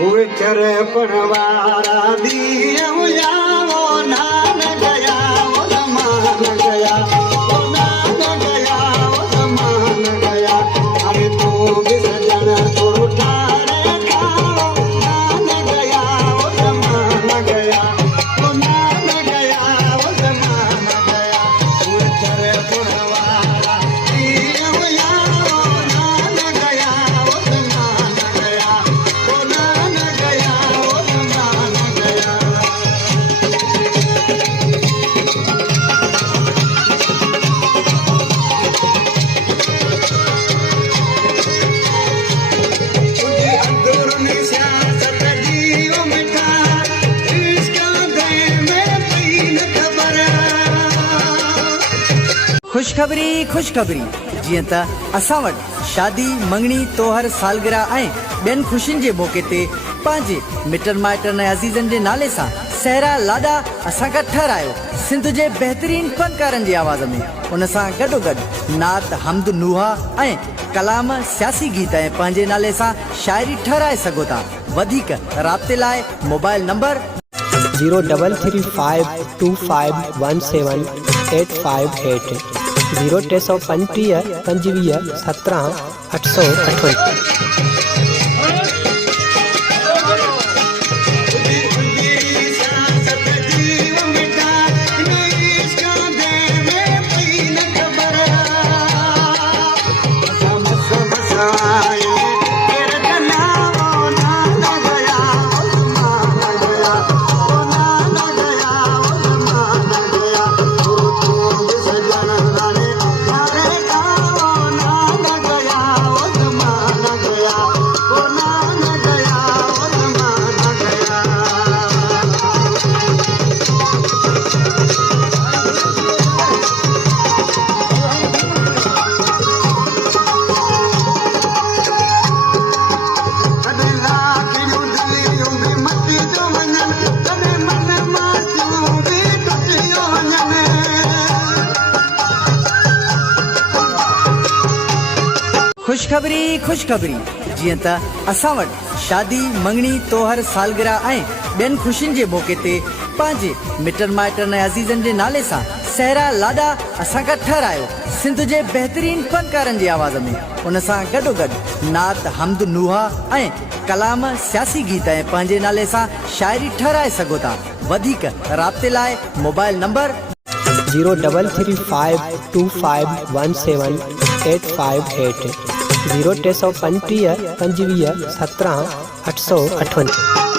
उहे चरे पणवारा दिया वो नान गया वो मान गया वो नान गया वो मान गया अरे तू भी सजन तो उठारे खाओ नान गया वो मान गया वो नान गया वो मान गया उहे चरे पणवारा दिया वो नान गया वो मान गया वो नान गया वो मान गया। तुझे अंदरूनी सियासत जीव मिठा इश्क दे में पीन खबर खुशखबरी जीअं त असां वटि शादी मंगणी तोहर सालगिरह ऐं ॿियनि ख़ुशियुनि जे मौक़े ते पंहिंजे मिटनि माइटनि ऐं अज़ीज़नि जे नाले सां सहरा लाॾा असां खां ठहिरायो सिंध जे बहितरीन फनकारनि जी आवाज़ में उन सां गॾोगॾु नात हमद नुहा ऐं कलाम सियासी गीत ऐं पंहिंजे नाले सां शाइरी ठहिराए सघो था। वधीक राब्ते लाइ मोबाइल नंबर 03352517858 0335 25 17 858। खुशखबरी जीअं त असां वटि शादी मंगणी तोहर सालगिरह ऐं ॿियनि ख़ुशियुनि जे मौक़े ते पंहिंजे मिटनि माइटनि ऐं अज़ीज़नि जे नाले सां सहरा लाॾा असां खां ठहिरायो सिंध जे बहितरीन फनकारनि जी आवाज़ में उन सां गॾोगॾु नात हमद नुहा ऐं कलाम सियासी गीत ऐं पंहिंजे नाले सां शाइरी ठहिराए सघो था। वधीक राब्ते लाइ मोबाइल नंबर 03352517858 0335 25 17 858।